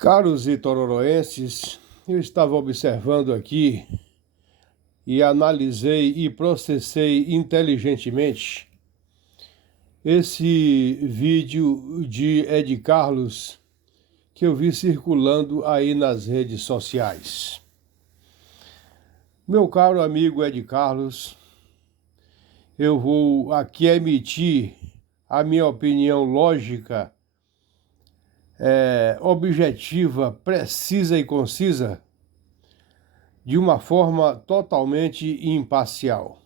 Caros itororoenses, eu estava observando aqui e analisei e processei inteligentemente esse vídeo de Ed Carlos que eu vi circulando aí nas redes sociais. Meu caro amigo Ed Carlos, eu vou aqui emitir a minha opinião lógica, objetiva, precisa e concisa, de uma forma totalmente imparcial.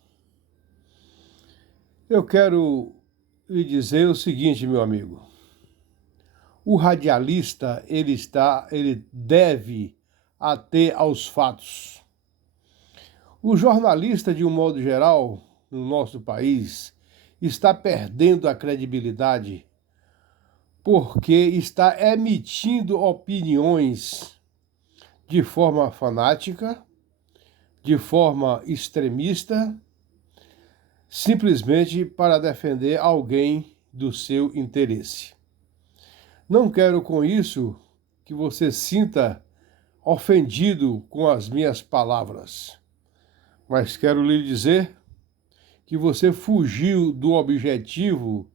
Eu quero lhe dizer o seguinte, meu amigo. O radialista, ele deve ater aos fatos. O jornalista, de um modo geral, no nosso país, está perdendo a credibilidade porque está emitindo opiniões de forma fanática, de forma extremista, simplesmente para defender alguém do seu interesse. Não quero com isso que você sinta ofendido com as minhas palavras, mas quero lhe dizer que você fugiu do objetivo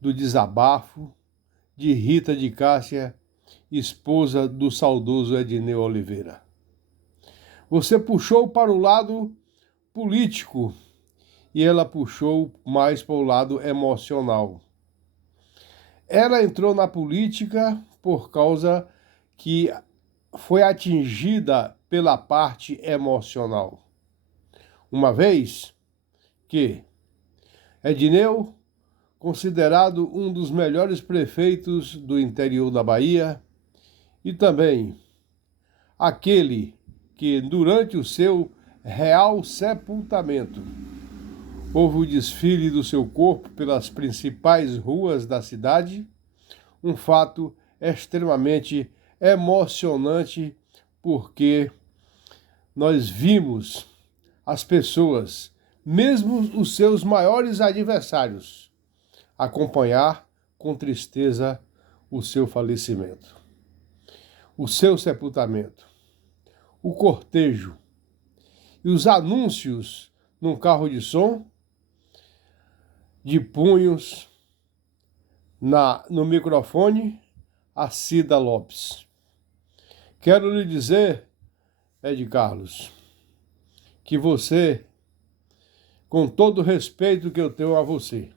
do desabafo de Rita de Cássia, esposa do saudoso Edneu Oliveira. Você puxou para o lado político e ela puxou mais para o lado emocional. Ela entrou na política por causa que foi atingida pela parte emocional. Uma vez que Edneu, considerado um dos melhores prefeitos do interior da Bahia, e também aquele que, durante o seu real sepultamento, houve o desfile do seu corpo pelas principais ruas da cidade, um fato extremamente emocionante, porque nós vimos as pessoas, mesmo os seus maiores adversários, acompanhar com tristeza o seu falecimento, o seu sepultamento, o cortejo e os anúncios num carro de som, de punhos no microfone, a Cida Lopes. Quero lhe dizer, Ed Carlos, que você, com todo o respeito que eu tenho a você,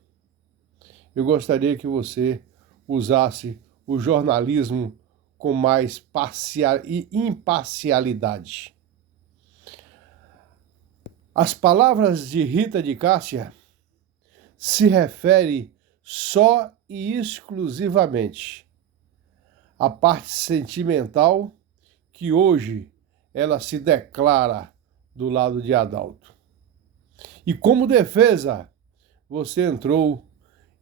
eu gostaria que você usasse o jornalismo com mais imparcialidade. As palavras de Rita de Cássia se referem só e exclusivamente à parte sentimental que hoje ela se declara do lado de Adalto. E como defesa, você entrou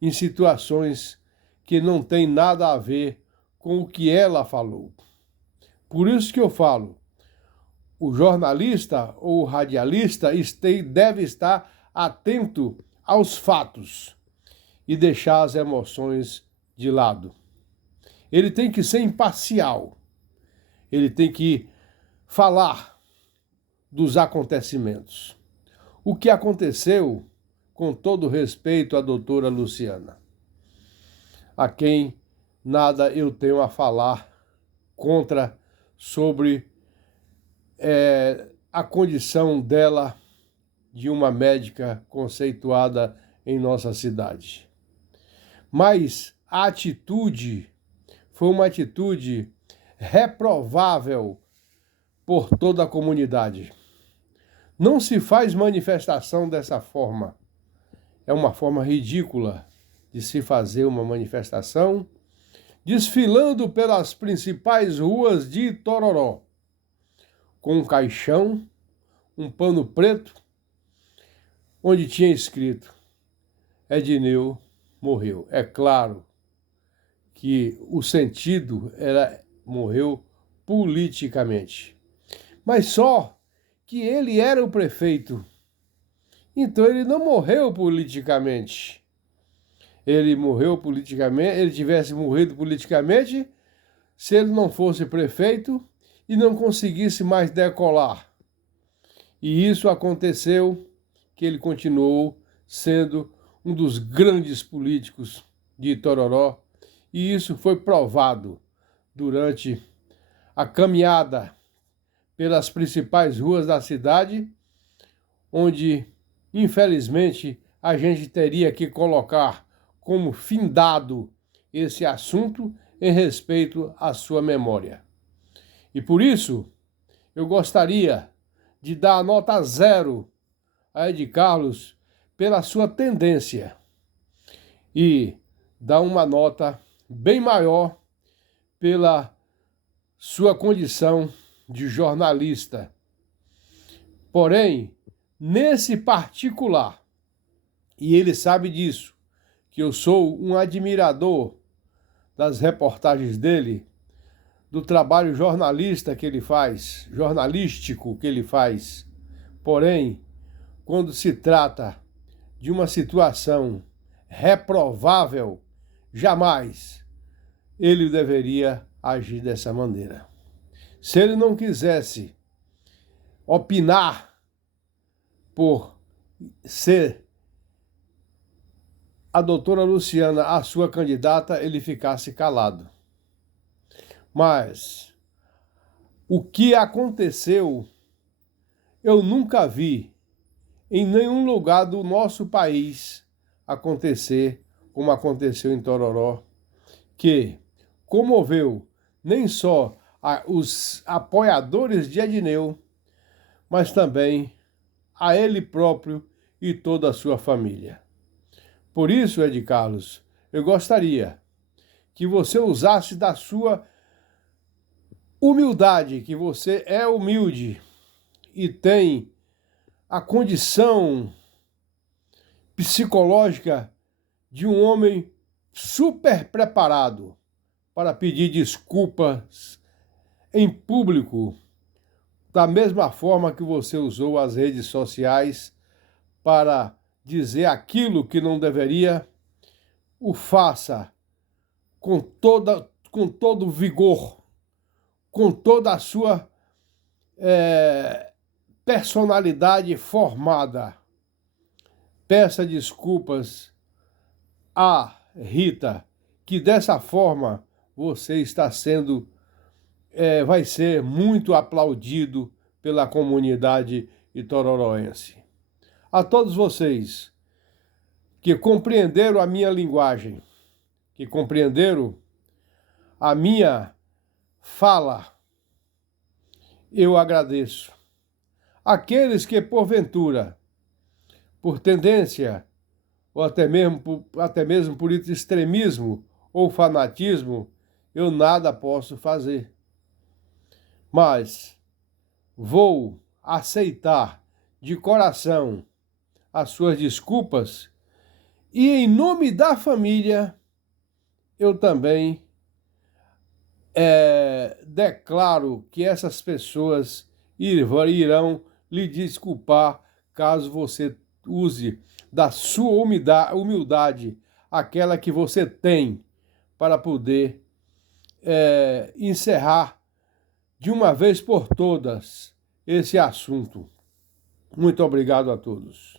em situações que não tem nada a ver com o que ela falou. Por isso que eu falo, o jornalista ou o radialista deve estar atento aos fatos e deixar as emoções de lado. Ele tem que ser imparcial. Ele tem que falar dos acontecimentos. O que aconteceu, com todo respeito à doutora Luciana, a quem nada eu tenho a falar contra sobre a condição dela de uma médica conceituada em nossa cidade. Mas a atitude foi uma atitude reprovável por toda a comunidade. Não se faz manifestação dessa forma. É uma forma ridícula de se fazer uma manifestação desfilando pelas principais ruas de Itororó, com um caixão, um pano preto, onde tinha escrito: Edneu morreu. É claro que o sentido era morreu politicamente. Mas só que ele era o prefeito. Então ele não morreu politicamente. Ele morreu politicamente, ele tivesse morrido politicamente, se ele não fosse prefeito e não conseguisse mais decolar. E isso aconteceu, que ele continuou sendo um dos grandes políticos de Itororó, e isso foi provado durante a caminhada pelas principais ruas da cidade, onde, infelizmente, a gente teria que colocar como findado esse assunto em respeito à sua memória. E por isso, eu gostaria de dar a nota 0 a Ed Carlos pela sua tendência e dar uma nota bem maior pela sua condição de jornalista. Porém, nesse particular, e ele sabe disso, que eu sou um admirador das reportagens dele, do trabalho jornalístico que ele faz. Porém, quando se trata de uma situação reprovável, jamais ele deveria agir dessa maneira. Se ele não quisesse opinar por ser a doutora Luciana a sua candidata, ele ficasse calado. Mas o que aconteceu, eu nunca vi em nenhum lugar do nosso país acontecer como aconteceu em Tororó, que comoveu nem só os apoiadores de Edineu, mas também a ele próprio e toda a sua família. Por isso, Ed Carlos, eu gostaria que você usasse da sua humildade, que você é humilde e tem a condição psicológica de um homem super preparado para pedir desculpas em público, da mesma forma que você usou as redes sociais para dizer aquilo que não deveria. O faça com todo vigor, com toda a sua personalidade formada. Peça desculpas a Rita, que dessa forma você está sendo, vai ser muito aplaudido pela comunidade itororoense. A todos vocês que compreenderam a minha linguagem, que compreenderam a minha fala, eu agradeço. Aqueles que, porventura, por tendência, ou até mesmo por extremismo ou fanatismo, eu nada posso fazer. Mas vou aceitar de coração as suas desculpas e, em nome da família, eu também declaro que essas pessoas irão lhe desculpar caso você use da sua humildade, aquela que você tem, para poder encerrar de uma vez por todas esse assunto. Muito obrigado a todos.